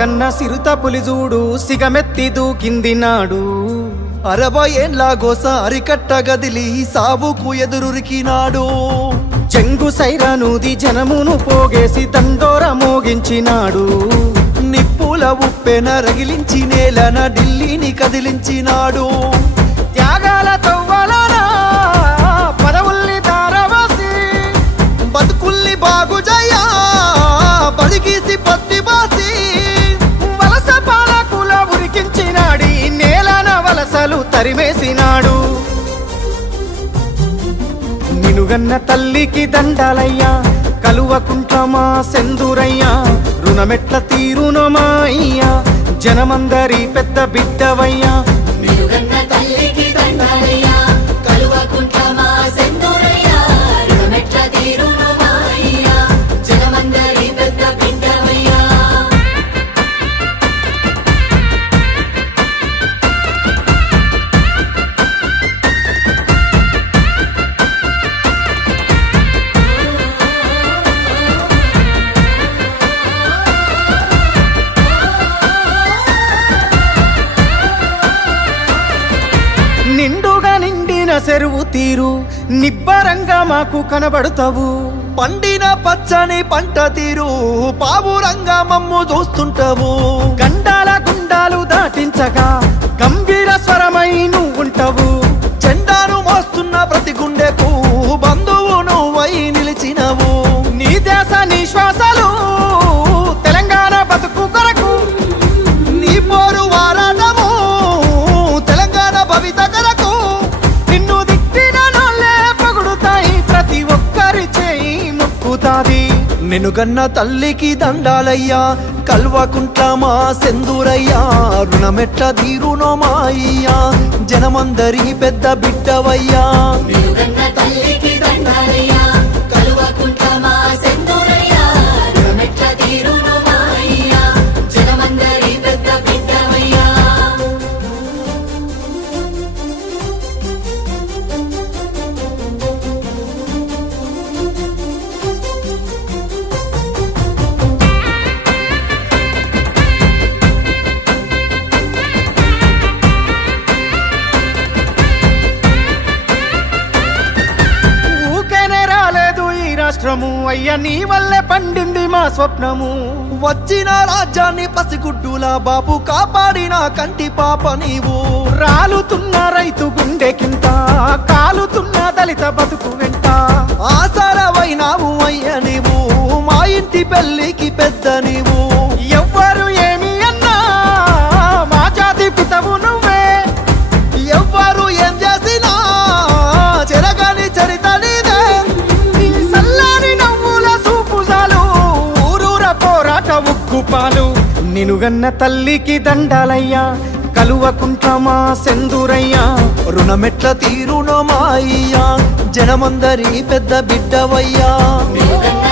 గన్న సిరుత పులిజూడు సిగమెత్తి దూకింది నాడు. 60 ఏండ్ల గోస అరికట్ట గదిలి సావుకు ఎదురురికినాడు. చెంగు సైరానూది జనమును పోగేసి దండోర మోగించినాడు. నిప్పుల ఉప్పెన రగిలించి నేలన ఢిల్లీని కదిలించినాడు. త్యాగాల తవ్వలన పదవుల్ని తారవాసి బతుకుల్ని బాగుజయ్యా బడిగీసి పత్తి బాసి వలస పాలకుల ఉరికించినాడి నేలన వలసలు తరిమేసినాడు. నినుగన్న తల్లికి దండాలయ్యా కలువకుంట్ల మా సెందురయ్యా, రుణమెట్ల తీరునో మా అయ్యా, జనమందరి పెద్ద బిడ్డవయ్యా. నిలుగన్న తల్లికి దండాలయ్యా కలువకుంట్ల మా సెందురయ్యా, రుణమెట్ల తీరును మా అయ్యా, జనమందరి పెద్ద బిడ్డవయ్యా. నిండుగా నిండిన చెరువు తీరు నిబ్బరంగా మాకు కనబడతావు. పండిన పచ్చని పంట తీరు పావురంగా మమ్ము చూస్తుంటావు. గండాల గుండాలు దాటించగా గంభీర స్వరమై నువ్వుంటావు. జెండాను మోస్తున్న ప్రతి గుండెకు బంధువు నువ్వై నిలిచినవు. నీ దేశ నీ శ్వాసలు తెలంగాణ బతుకు కొరకు, నీ పోరు వారాటము తెలంగాణ భవిత కొరకు. నిన్ను దిట్టిన నోళ్ళే పొగుడుతాయి, ప్రతి ఒక్కరి చేయి ముక్కుతాది. నినుగన్న తల్లికి దండాలయ్యా కల్వకుంట్ల మా సెందురయ్యా, రుణమెట్ల తీరునో మా అయ్యా, జనమందరి పెద్ద బిడ్డవయ్యా. నిలుగన్న తల్లికి దండాలయ్యా కలువకుంట్ల మా సెందురయ్యా, రుణమెట్ల తీరును మా అయ్యా, జనమందరి పెద్ద బిడ్డవయ్యా. ఊకేనే రాలేదు ఈ రాష్ట్రము అయ్యా, నీ వల్లే పండింది మా స్వప్నము. వచ్చిన రాజ్యాన్ని పసిగుడ్డులా బాబు కాపాడిన కంటి పాప నీవు. రాలుతున్న రైతు గుండెకింత, కాలుతున్న దళిత బతుకు వెంట. ఆసరవైనావు అయ్య నీవు, మా ఇంటి పెళ్ళికి పెద్ద నీవు. ఎవ్వరు ఏమి అన్నా మా జాతి పితవు నువ్వే. ఎవ్వరు ఏం చేసినా చెరగని చరిత నీదే. నీ సల్లాని నవ్వుల సూపుజాలు ఊరూర పోరాట ఉక్కుపాలు. నినుగన్న తల్లికి దండాలయ్యా కలువకుంట్ల మా సెందురయ్యా, రుణమెట్ల తీరునో మా అయ్యా, జనమందరి పెద్ద బిడ్డవయ్యా. నిలుగన్న